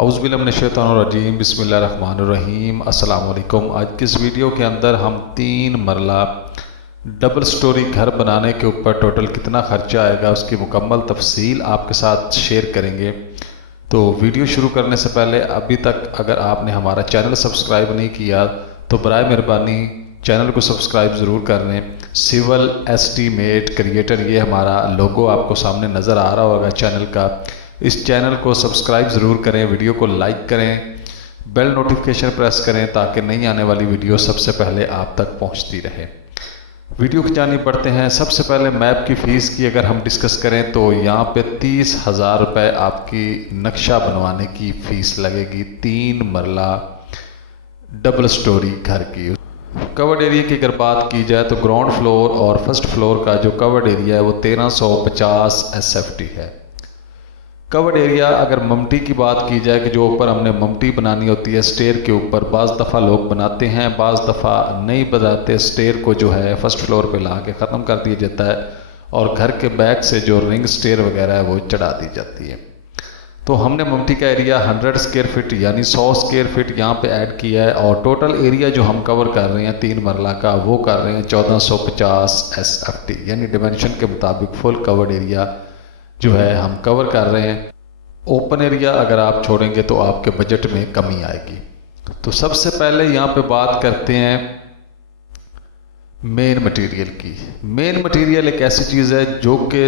औज़ुबिल्लाहिमिनश्शैतानिर्रजीम बिस्मिल्लाहिर्रहमानिर्रहीम अस्सलाम वालेकुम। आज की इस वीडियो के अंदर हम 3 मरला डबल स्टोरी घर बनाने के ऊपर टोटल कितना खर्चा आएगा उसकी मुकम्मल तफसील आपके साथ शेयर करेंगे। तो वीडियो शुरू करने से पहले अभी तक अगर आपने हमारा चैनल सब्सक्राइब नहीं किया तो बराए मेहरबानी चैनल को सब्सक्राइब ज़रूर कर लें। सिविल एस्टीमेट क्रिएटर, ये हमारा लोगो आपको सामने नज़र आ रहा होगा चैनल का। इस चैनल को सब्सक्राइब ज़रूर करें, वीडियो को लाइक करें, बेल नोटिफिकेशन प्रेस करें ताकि नई आने वाली वीडियो सबसे पहले आप तक पहुंचती रहे। वीडियो की जानिब बढ़ते हैं। सबसे पहले मैप की फ़ीस की अगर हम डिस्कस करें तो यहाँ पे 30,000 रुपये आपकी नक्शा बनवाने की फ़ीस लगेगी 3 मरला डबल स्टोरी घर की। कवर्ड एरिया की अगर बात की जाए तो ग्राउंड फ्लोर और फर्स्ट फ्लोर का जो कवर्ड एरिया है वो 1350 SFT है। कवर्ड एरिया अगर ममटी की बात की जाए कि जो ऊपर हमने ममटी बनानी होती है स्टेयर के ऊपर, बाज़ दफ़ा लोग बनाते हैं, बाज़ दफ़ा नहीं बनाते। स्टेयर को जो है फर्स्ट फ्लोर पे ला के ख़त्म कर दिया जाता है और घर के बैक से जो रिंग स्टेयर वगैरह है वो चढ़ा दी जाती है। तो हमने ममटी का एरिया 100 स्क्वायर फीट यानी 100 स्क्वायर फीट यहाँ पे ऐड किया है और टोटल एरिया जो हम कवर कर रहे हैं 3 मरला का वो कर रहे हैं 1450 SFT यानी डिमेंशन के मुताबिक फुल कवर्ड एरिया जो है हम कवर कर रहे हैं। ओपन एरिया अगर आप छोड़ेंगे तो आपके बजट में कमी आएगी। तो सबसे पहले यहाँ पे बात करते हैं मेन मटेरियल की। मेन मटेरियल एक ऐसी चीज़ है जो कि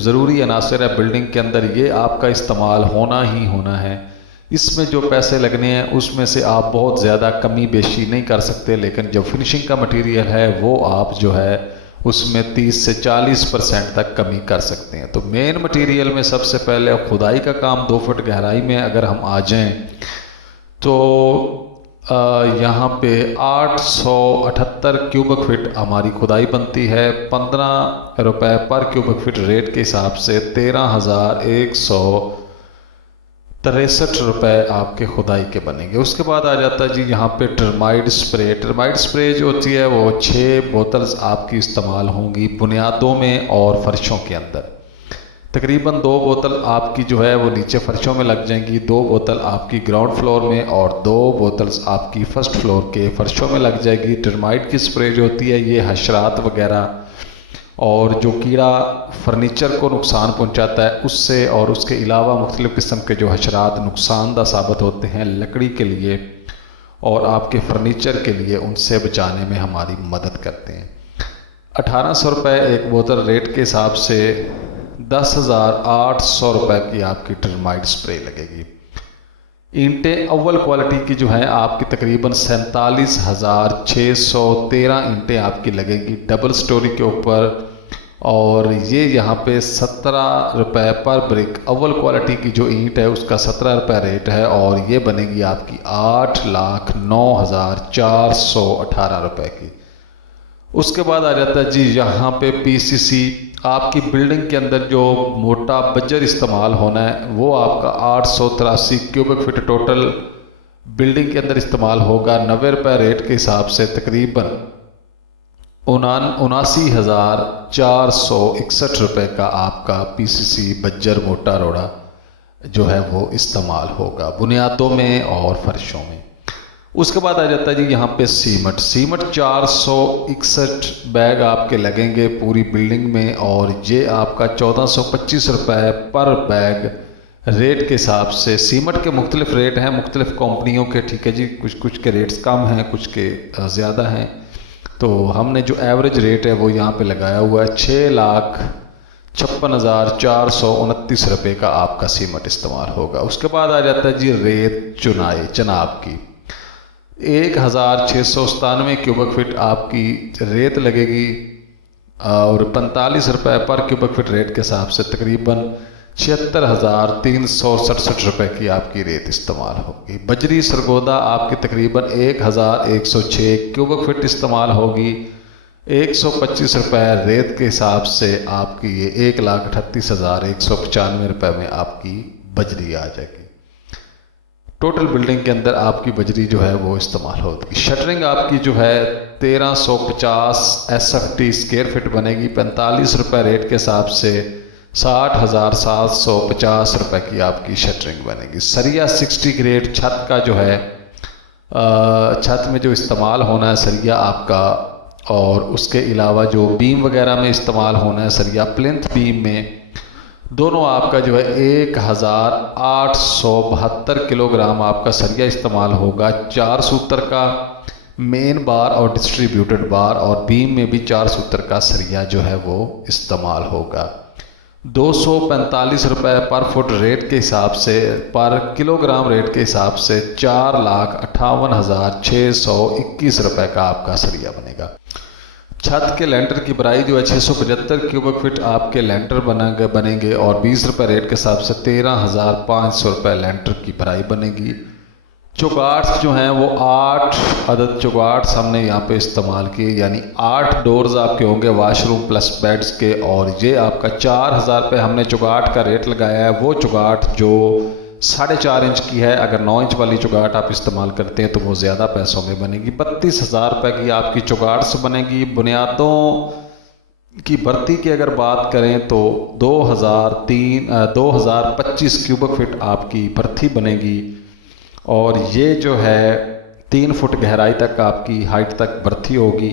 ज़रूरी अनासर है बिल्डिंग के अंदर, ये आपका इस्तेमाल होना ही होना है। इसमें जो पैसे लगने हैं उसमें से आप बहुत ज़्यादा कमी बेशी नहीं कर सकते, लेकिन जो फिनिशिंग का मटेरियल है वो आप जो है उसमें 30 से 40% तक कमी कर सकते हैं। तो मेन मटेरियल में सबसे पहले खुदाई का काम 2 फुट गहराई में अगर हम आ जाएं तो यहाँ पे 878 क्यूबिक फीट हमारी खुदाई बनती है। 15 रुपये पर क्यूबिक फीट रेट के हिसाब से 13,163 रुपये आपके खुदाई के बनेंगे। उसके बाद आ जाता है जी यहाँ पे टर्माइट स्प्रे। टर्माइट स्प्रे जो होती है वो 6 बोतल्स आपकी इस्तेमाल होंगी बुनियादों में और फर्शों के अंदर। तकरीबन 2 बोतल आपकी जो है वो नीचे फर्शों में लग जाएंगी, 2 बोतल आपकी ग्राउंड फ्लोर में और 2 बोतल्स आपकी फर्स्ट फ्लोर के फर्शों में लग जाएगी। टर्माइट की स्प्रे जो होती है ये हशरात वगैरह और जो कीड़ा फर्नीचर को नुकसान पहुंचाता है उससे और उसके अलावा मुख्तलिफ़ किस्म के जो हशरात नुकसानदा साबित होते हैं लकड़ी के लिए और आपके फर्नीचर के लिए, उनसे बचाने में हमारी मदद करते हैं। 1800 रुपये एक बोतल रेट के हिसाब से 10,800 रुपये की आपकी टर्माइट स्प्रे लगेगी। ईंटें अव्वल क्वालिटी की जो है आपकी तकरीबन 47,613 ईंटें आपकी लगेगी डबल स्टोरी के ऊपर और ये यहाँ पे 17 रुपये पर ब्रिक अव्वल क्वालिटी की जो ईंट है उसका 17 रुपये रेट है और ये बनेगी आपकी 8,09,418 रुपये की। उसके बाद आ जाता है जी यहाँ पे PCC। आपकी बिल्डिंग के अंदर जो मोटा बज्जर इस्तेमाल होना है वो आपका 883 क्यूबिक फीट टोटल बिल्डिंग के अंदर इस्तेमाल होगा। 90 रुपये रेट के हिसाब से तकरीबन 79,461 रुपये का आपका PCC बज्जर मोटा रोड़ा जो है वो इस्तेमाल होगा बुनियादों में और फर्शों में। उसके बाद आ जाता है जी यहाँ पे सीमेंट। 461 बैग आपके लगेंगे पूरी बिल्डिंग में और ये आपका 1425 रुपये पर बैग रेट के हिसाब से। सीमेंट के मुख्तलिफ रेट हैं मुख्तलिफ कंपनियों के, ठीक है जी, कुछ के रेट्स कम हैं कुछ के ज़्यादा हैं। तो हमने जो एवरेज रेट है वो यहाँ पे लगाया हुआ है 6,56,429 रुपये का आपका सीमेंट इस्तेमाल होगा। उसके बाद आ जाता है जी रेत चनाब की 1,697 क्यूबिक फीट आपकी रेत लगेगी और 45 रुपये पर क्यूबिक फीट रेट के हिसाब से तकरीबन 76,367 रुपये की आपकी रेत इस्तेमाल होगी। बजरी सरगोदा आपकी तकरीबन 1,106 क्यूबिक फीट इस्तेमाल होगी। 125 रुपये रेत के हिसाब से आपकी ये 1,38,195 रुपये में आपकी बजरी आ जाएगी। टोटल बिल्डिंग के अंदर आपकी बजरी जो है वो इस्तेमाल होगी। शटरिंग आपकी जो है 1350 SFT स्क्वायर फिट बनेगी। 45 रुपये रेट के हिसाब से 60,750 रुपये की आपकी शटरिंग बनेगी। सरिया 60 ग्रेड छत का जो है छत में जो इस्तेमाल होना है सरिया आपका, और उसके अलावा जो बीम वगैरह में इस्तेमाल होना है सरिया, प्लिंथ बीम में दोनों आपका जो है 1872 किलोग्राम आपका सरिया इस्तेमाल होगा। 4 सूत्र का मेन बार और डिस्ट्रीब्यूटेड बार, और बीम में भी 4 सूत्र का सरिया जो है वो इस्तेमाल होगा। 245 रुपये पर फुट रेट के हिसाब से, पर किलोग्राम रेट के हिसाब से 4,58,621 रुपये का आपका सरिया बनेगा। छत के लेंटर की बराई जो है 675 क्यूबिक फीट आपके लेंटर बनेंगे, और 20 रुपये रेट के हिसाब से 13,500 रुपये लेंटर की बराई बनेगी। चौगाट्स जो हैं वो 8 अदद चौगाट्स हमने यहाँ पे इस्तेमाल किए, यानी 8 डोर्स आपके होंगे वाशरूम प्लस बेड्स के, और ये आपका 4,000 रुपये हमने चौगाट का रेट लगाया है। वो चौगाट जो 4.5 इंच की है, अगर 9 इंच वाली चौगाट आप इस्तेमाल करते हैं तो वो ज़्यादा पैसों में बनेगी। 32,000 रुपये की आपकी चौगाट्स बनेगी। बुनियादों की भर्ती की अगर बात करें तो 2025 क्यूबिक फीट आपकी भर्ती बनेगी, और ये जो है 3 फुट गहराई तक आपकी हाइट तक भर्ती होगी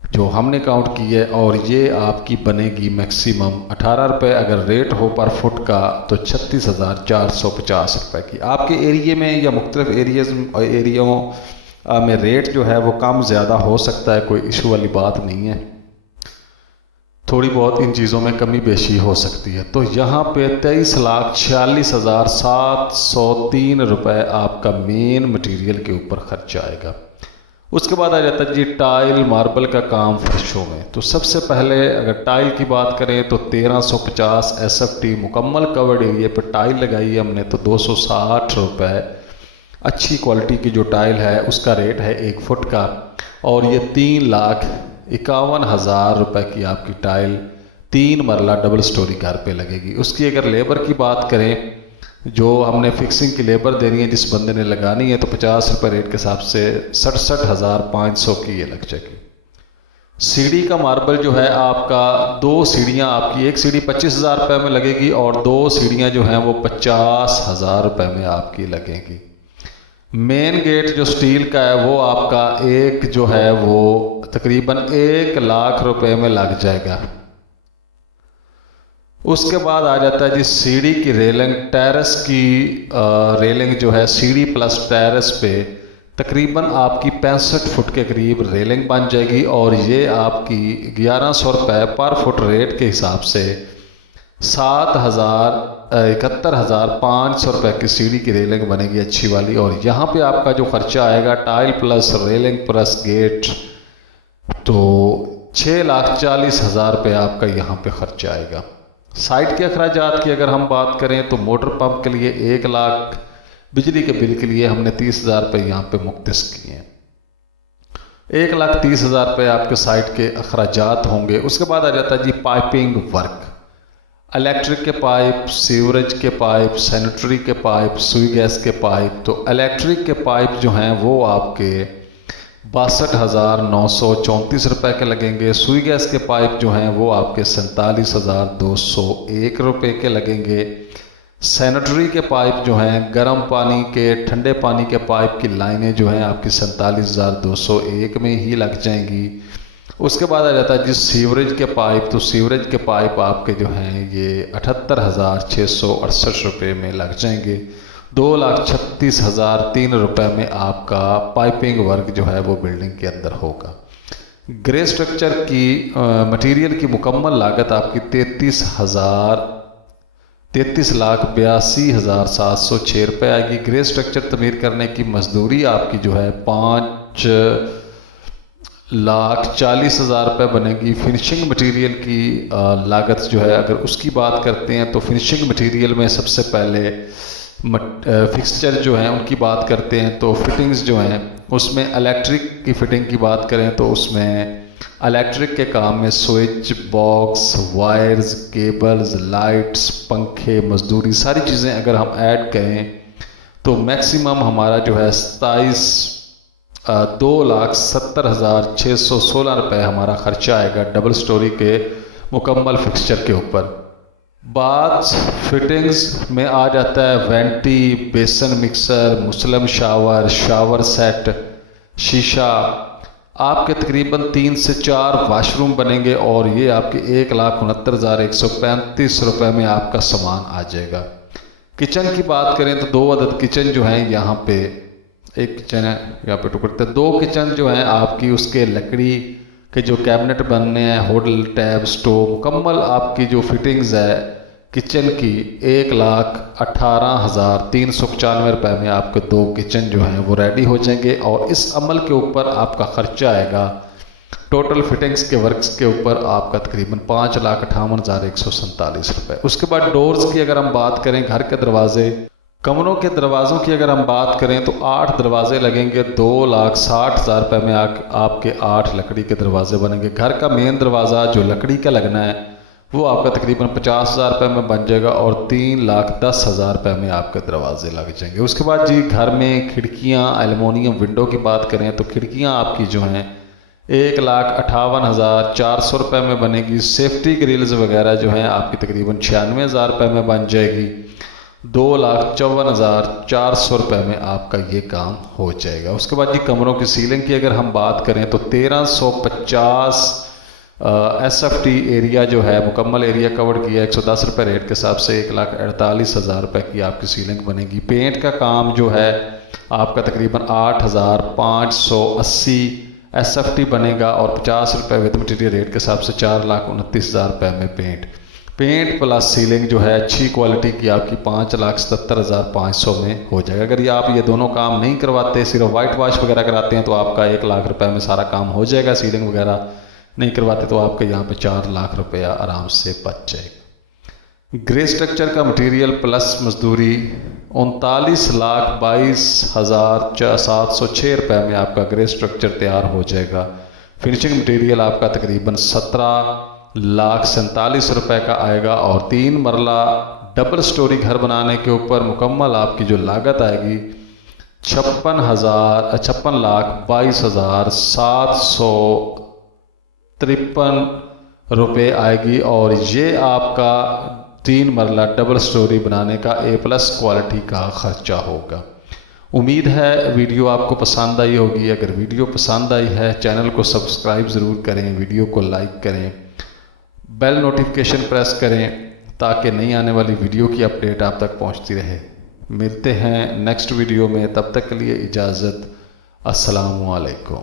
जो हमने काउंट की है, और ये आपकी बनेगी मैक्सिमम 18 रुपये अगर रेट हो पर फुट का, तो 36,450 रुपये की। आपके एरिए में या मुख्तलिफ एरियाओं में रेट जो है वो कम ज़्यादा हो सकता है, कोई इशू वाली बात नहीं है, थोड़ी बहुत इन चीज़ों में कमी बेशी हो सकती है। तो यहाँ पे 23,46,703 रुपये आपका मेन मटेरियल के ऊपर खर्चा आएगा। उसके बाद आ जाता है जी टाइल मार्बल का काम फर्शों में। तो सबसे पहले अगर टाइल की बात करें तो 1350 SFT मुकम्मल कवर्ड एरिया पर टाइल लगाई है हमने, तो 260 रुपये अच्छी क्वालिटी की जो टाइल है उसका रेट है 1 फुट का, और ये 3,51,000 रुपये की आपकी टाइल 3 मरला डबल स्टोरी घर पे लगेगी। उसकी अगर लेबर की बात करें, जो हमने फिक्सिंग की लेबर देनी है जिस बंदे ने लगानी है, तो 50 रुपये रेट के हिसाब से 67,500 की ये लग जाएगी। सीढ़ी का मार्बल जो है आपका 2 सीढ़ियाँ आपकी, एक सीढ़ी 25,000 रुपये में लगेगी और 2 सीढ़ियाँ जो हैं वो 50,000 रुपये में आपकी लगेंगी। मेन गेट जो स्टील का है वो आपका एक जो है वो तकरीबन 1 लाख रुपए में लग जाएगा। उसके बाद आ जाता है जी सीढ़ी की रेलिंग, टेरेस की रेलिंग जो है सीढ़ी प्लस टेरेस पे तकरीबन आपकी 65 फुट के करीब रेलिंग बन जाएगी, और ये आपकी 1100 रुपये पर फुट रेट के हिसाब से 71,500 रुपये की सीढ़ी की रेलिंग बनेगी अच्छी वाली। और यहाँ पे आपका जो खर्चा आएगा tile plus railing plus gate, तो 6,40,000 रुपये आपका यहाँ पे खर्चा आएगा। साइट के अखराजात की अगर हम बात करें तो मोटर पंप के लिए 1 लाख, बिजली के बिल के लिए हमने 30,000 रुपये यहाँ पे मुख्तस किए हैं। 1,30,000 रुपये आपके साइट के अखराजात होंगे। उसके बाद आ जाता है जी पाइपिंग वर्क, इलेक्ट्रिक के पाइप, सीवरेज के पाइप, सैनिटरी के पाइप, सुई गैस के पाइप। तो इलेक्ट्रिक के पाइप जो हैं वो आपके 62,934 रुपये के लगेंगे। सुई गैस के पाइप जो हैं वो आपके 47,201 रुपये के लगेंगे। सैनिटरी के पाइप जो हैं, गर्म पानी के ठंडे पानी के पाइप की लाइनें जो हैं आपकी 47,201 में ही लग जाएंगी। उसके बाद आ जाता है जी सीवरेज के पाइप। तो सीवरेज के पाइप आपके जो हैं ये 78,668 रुपये में लग जाएंगे। 2,36,003 रुपये में आपका पाइपिंग वर्क जो है वो बिल्डिंग के अंदर होगा। ग्रे स्ट्रक्चर की मटेरियल की मुकम्मल लागत आपकी 33,82,706 रुपये आएगी। ग्रे स्ट्रक्चर तमीर करने की मजदूरी आपकी जो है 5,40,000 रुपये बनेगी। फिनिशिंग मटेरियल की लागत जो है अगर उसकी बात करते हैं तो फिनिशिंग मटेरियल में सबसे पहले फिक्सचर जो हैं उनकी बात करते हैं। तो फिटिंग्स जो हैं उसमें इलेक्ट्रिक की फ़िटिंग की बात करें तो उसमें इलेक्ट्रिक के काम में switch box, wires, cables, lights, पंखे, मजदूरी, सारी चीज़ें अगर हम ऐड करें तो मैक्सिमम हमारा जो है 2,70,616 रुपये हमारा ख़र्चा आएगा डबल स्टोरी के मुकम्मल फिक्सचर के ऊपर। बाथ फिटिंग्स में आ जाता है वेंटी, बेसन mixer, Muslim shower, shower set, शीशा। आपके तकरीबन 3 से 4 वाशरूम बनेंगे और ये आपके 1,69,135 रुपये में आपका सामान आ जाएगा। किचन की बात करें तो 2 अदद किचन जो हैं यहाँ पे, एक किचन है यहाँ पे टुकड़ते, 2 किचन जो हैं आपकी उसके लकड़ी के जो कैबिनेट बनने हैं, होटल टैब स्टोव, मुकम्मल आपकी जो फिटिंग्स है किचन की 1,18,395 रुपये में आपके 2 किचन जो हैं वो रेडी हो जाएंगे। और इस अमल के ऊपर आपका खर्चा आएगा टोटल फिटिंग्स के वर्क्स के ऊपर आपका तकरीबन 5,58,147 रुपये। उसके बाद डोर्स की अगर हम बात करें, घर के दरवाजे, कमरों के दरवाज़ों की अगर हम बात करें तो 8 दरवाजे लगेंगे, 2,60,000 रुपये में आपके 8 लकड़ी के दरवाजे बनेंगे। घर का मेन दरवाज़ा जो लकड़ी का लगना है वो आपका तकरीबन 50,000 रुपये में बन जाएगा और 3,10,000 रुपये में आपके दरवाजे लग जाएंगे। उसके बाद जी घर में खिड़कियाँ, एल्युमिनियम विंडो की बात करें तो खिड़कियाँ आपकी जो हैं 1,58,400 रुपये में बनेगी। सेफ्टी ग्रिल्स वगैरह जो हैं आपकी तकरीबन 96,000 रुपये में बन जाएगी। 2,54,400 रुपये में आपका ये काम हो जाएगा। उसके बाद जी कमरों की सीलिंग की अगर हम बात करें तो 1,350 SFT एरिया जो है, मुकम्मल एरिया कवर किया 110 रुपये रेट के हिसाब से 1,48,000 रुपये की आपकी सीलिंग बनेगी। पेंट का काम जो है आपका तकरीबन 8,580 SFT बनेगा और 50 रुपये विद मटीरियल रेट के हिसाब से 4,29,000 रुपये में पेंट प्लस सीलिंग जो है अच्छी क्वालिटी की आपकी 5,77,500 में हो जाएगा। अगर आप ये दोनों काम नहीं करवाते, सिर्फ वाइट वॉश वगैरह कराते हैं तो आपका 1,00,000 रुपये में सारा काम हो जाएगा। सीलिंग वगैरह नहीं करवाते तो आपके यहाँ पे 4,00,000 रुपया आराम से बच जाएगा। ग्रे स्ट्रक्चर का मटेरियल प्लस मजदूरी 39,22,706 रुपये में आपका ग्रे स्ट्रक्चर तैयार हो जाएगा। फिनिशिंग मटेरियल आपका तकरीबन 17,47,000 रुपये का आएगा और 3 मरला डबल स्टोरी घर बनाने के ऊपर मुकम्मल आपकी जो लागत आएगी 56,22,753 रुपये आएगी। और ये आपका 3 मरला डबल स्टोरी बनाने का A+ क्वालिटी का ख़र्चा होगा। उम्मीद है वीडियो आपको पसंद आई होगी। अगर वीडियो पसंद आई है चैनल को सब्सक्राइब ज़रूर करें, वीडियो को लाइक करें, बेल नोटिफिकेशन प्रेस करें ताकि नई आने वाली वीडियो की अपडेट आप तक पहुंचती रहे। मिलते हैं नेक्स्ट वीडियो में, तब तक के लिए इजाज़त। अस्सलामु अलैकुम।